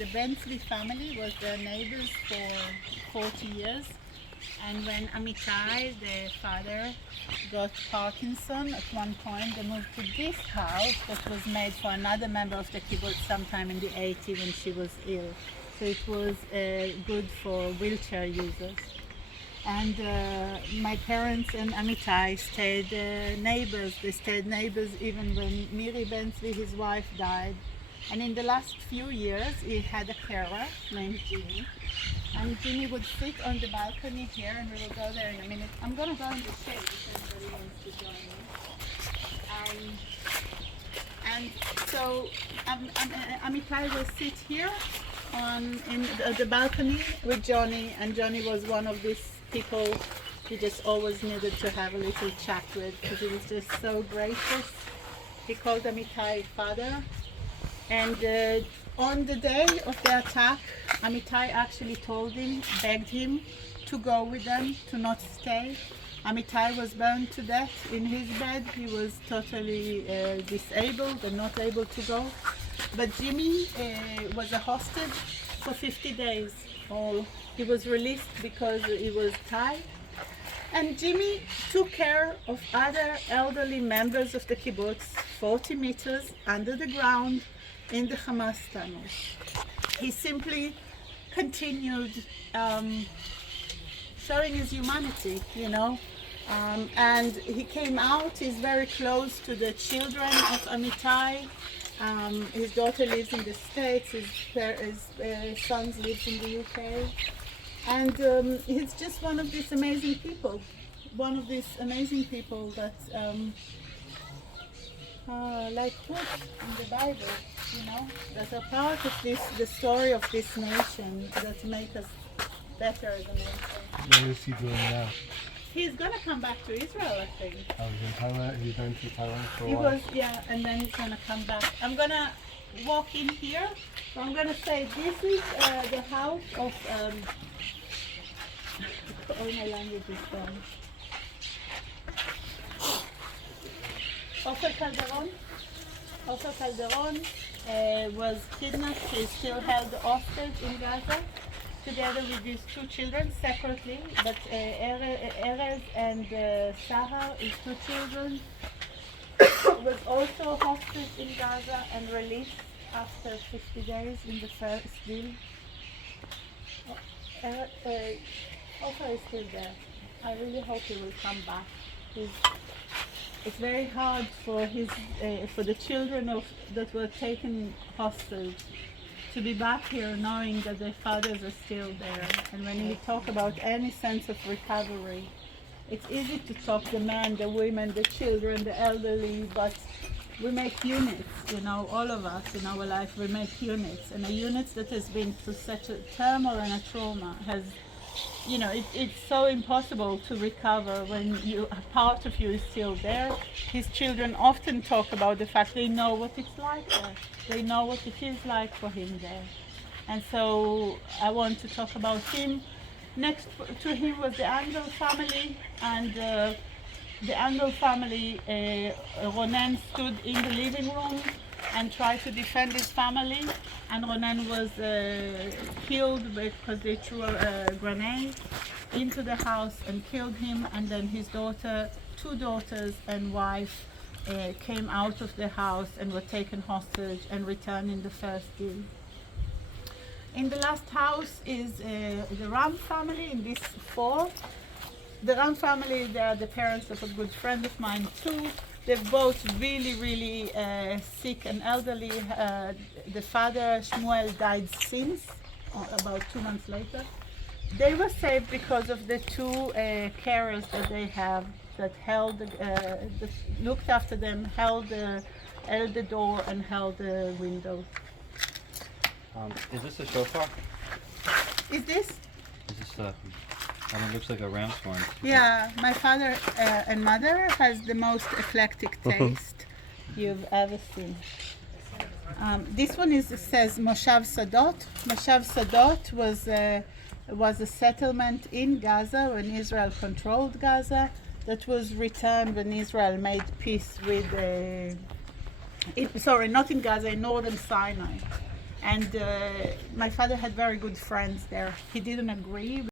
the Ben-Zvi family was their neighbors for 40 years. And when Amitai, the father, got Parkinson at one point, they moved to this house that was made for another member of the kibbutz sometime in the 80s when she was ill. So it was good for wheelchair users. And my parents and Amitai stayed neighbors. They stayed neighbors even when Miri Ben-Zvi, his wife, died. And in the last few years, he had a carer named Jimmy. And Jimmy would sit on the balcony here, and we will go there in a minute. I'm going to go in the shade if anybody wants to join me. And so Amitai will sit here in the balcony with Johnny, and Johnny was one of these people he just always needed to have a little chat with because he was just so gracious. He called Amitai father. And on the day of the attack, Amitai actually told him, begged him to go with them, to not stay. Amitai was burned to death in his bed. He was totally disabled and not able to go. But Jimmy was a hostage for 50 days. He was released because he was tied. And Jimmy took care of other elderly members of the kibbutz, 40 meters under the ground, in the Hamas tunnel. He simply continued showing his humanity, and he came out. He's very close to the children of Amitai. His daughter lives in the States, his sons live in the UK, and he's just one of these amazing people that like books in the Bible, that are part of the story of this nation, that make us better as a nation. What is he doing now? He's gonna come back to Israel, I think. Oh, he's in Thailand. He's been to Thailand for a while. And then he's gonna come back. I'm gonna walk in here. So I'm gonna say this is the house of all my language is gone. Ofer Calderon was kidnapped. He still held hostage in Gaza, together with his two children separately. But Erez and Sahar, his two children, was also hostage in Gaza and released after 50 days in the first deal. Ofer is still there. I really hope he will come back. It's very hard for the children that were taken hostage to be back here knowing that their fathers are still there. And when we talk about any sense of recovery, it's easy to talk the men, the women, the children, the elderly, but we make units, all of us in our life, we make units. And a unit that has been through such a turmoil and a trauma has, it's so impossible to recover when a part of you is still there. His children often talk about the fact they know what it's like there. They know what it is like for him there. And so I want to talk about him. Next to him was the Angel family, and the Angel family, Ronen stood in the living room and tried to defend his family, and Ronen was killed because they threw a grenade into the house and killed him, and then his daughter, two daughters and wife came out of the house and were taken hostage and returned in the first deal. In the last house is the Ram family, in this four. The Ram family, they are the parents of a good friend of mine too. They're both really, really sick and elderly. The father, Shmuel, died since, about 2 months later. They were saved because of the two carers that they have that looked after them, held the door and held the window. Is this a shofar? Is this? Is this it looks like a ram's horn. Yeah, my father and mother has the most eclectic taste you've ever seen. This one says Moshav Sadot. Moshav Sadot was a settlement in Gaza when Israel controlled Gaza. That was returned when Israel made peace with, not in Gaza, in northern Sinai. And my father had very good friends there. He didn't agree